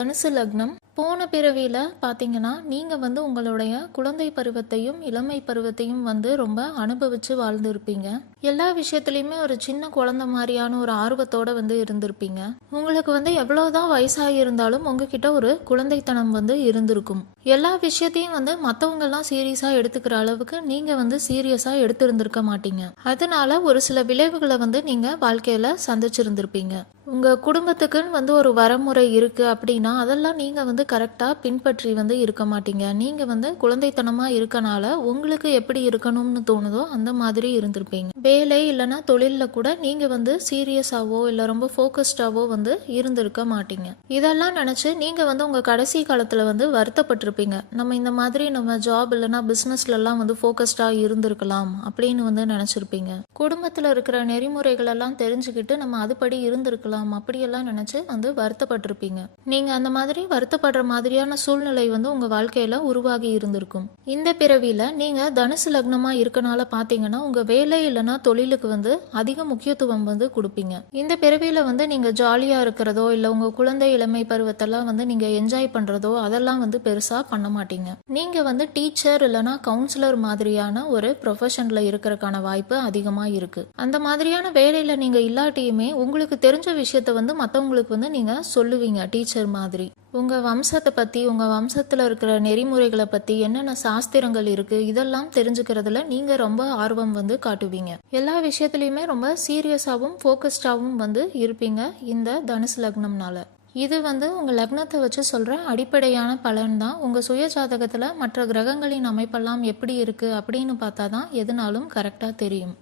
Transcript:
தனுசு லக்னம் போன பிறவியில பார்த்தீங்கன்னா, நீங்க வந்து உங்களுடைய குழந்தை பருவத்தையும், இளமை பருவத்தையும் வந்து ரொம்ப அனுபவிச்சு வாழ்ந்திருப்பீங்க. எல்லா விஷயத்துலயுமே ஒரு சின்ன குழந்தை மாரியான ஒரு ஆர்வத்தோட வந்து இருந்திருப்பீங்க. உங்களுக்கு வந்து எவ்வளவுதான் வயசாகியிருந்தாலும் உங்ககிட்ட ஒரு குழந்தைத்தனம் வந்து இருந்திருக்கும். எல்லா விஷயத்தையும் வந்து மத்தவங்கலாம் சீரியஸா எடுத்துக்கிற அளவுக்கு நீங்க வந்து சீரியஸா எடுத்திருந்திருக்க மாட்டீங்க. அதனால ஒரு சில விளைவுகள வந்து நீங்க வாழ்க்கையில சந்திச்சிருந்திருப்பீங்க. உங்க குடும்பத்துக்குன்னு வந்து ஒரு வரமுறை இருக்கு அப்படின்னா, அதெல்லாம் நீங்க வந்து கரெக்டா பின்பற்றி வந்து இருக்க மாட்டீங்க. நீங்க வந்து குழந்தைத்தனமா இருக்கனால, உங்களுக்கு எப்படி இருக்கணும்னு தோணுதோ அந்த மாதிரி இருந்திருப்பீங்க. வேலை இல்லைன்னா தொழில்ல கூட நீங்க வந்து சீரியஸாவோ இல்ல ரொம்ப ஃபோக்கஸ்டாவோ வந்து இருந்திருக்க மாட்டீங்க. இதெல்லாம் நினைச்சு நீங்க வந்து உங்க கடைசி காலத்துல வந்து வருத்தப்பட்டிருப்பீங்க. நம்ம இந்த மாதிரி நம்ம ஜாப் இல்லைன்னா பிசினஸ்ல எல்லாம் வந்து ஃபோக்கஸ்டா இருந்திருக்கலாம் அப்படின்னு வந்து நினைச்சிருப்பீங்க. குடும்பத்துல இருக்கிற நெறிமுறைகள் எல்லாம் தெரிஞ்சுக்கிட்டு நம்ம அதுபடி இருந்திருக்கலாம் அப்படியெல்லாம் நினைச்சு வந்து வருத்தப்பட்டிருப்பீங்க. நீங்க அந்த மாதிரி வருத்தப்படுற மாதிரியான சூழ்நிலை வந்து உங்க வாழ்க்கையில உருவாகி இருந்திருக்கும். இந்த பிறவியில நீங்க தனுசு லக்னமா இருக்கனால பாத்தீங்கன்னா உங்க வேலை இல்லைன்னா தொழிலுக்கு வந்து அதிக முக்கியத்துவம் வந்து கொடுப்பீங்க. இந்த பிறவியில வந்து நீங்க ஜாலியா இருக்கிறதோ இல்ல உங்க குழந்தை இளமை பருவத்தெல்லாம் வந்து நீங்க என்ஜாய் பண்றதோ அதெல்லாம் வந்து பெருசா பண்ண மாட்டீங்க. நீங்க வந்து டீச்சர் இல்லைன்னா கவுன்சிலர் மாதிரியான ஒரு ப்ரொஃபஷன்ல இருக்கிறதுக்கான வாய்ப்பு அதிகமா இருக்கு. அந்த மாதிரியான வேலையில நீங்க இல்லாட்டியுமே உங்களுக்கு தெரிஞ்ச விஷயத்த வந்து மற்றவங்களுக்கு வந்து நீங்க சொல்லுவீங்க டீச்சர் மாதிரி. உங்க வம்சத்தை பத்தி உங்க வம்சத்துல இருக்கிற நெறிமுறைகளை பத்தி என்னென்ன சாஸ்திரங்கள் இருக்கு இதெல்லாம் தெரிஞ்சுக்கிறதுல நீங்க ரொம்ப ஆர்வம் வந்து காட்டுவீங்க. எல்லா விஷயத்துலயுமே ரொம்ப சீரியஸாவும் ஃபோக்கஸ்டாவும் வந்து இருப்பீங்க இந்த தனுசு லக்னம்னால. இது வந்து உங்க லக்னத்தை வச்சு சொல்ற அடிப்படையான பலன் தான். உங்க சுய ஜாதகத்துல மற்ற கிரகங்களின் அமைப்பெல்லாம் எப்படி இருக்கு அப்படின்னு பார்த்தாதான் எதுனாலும் கரெக்டா தெரியும்.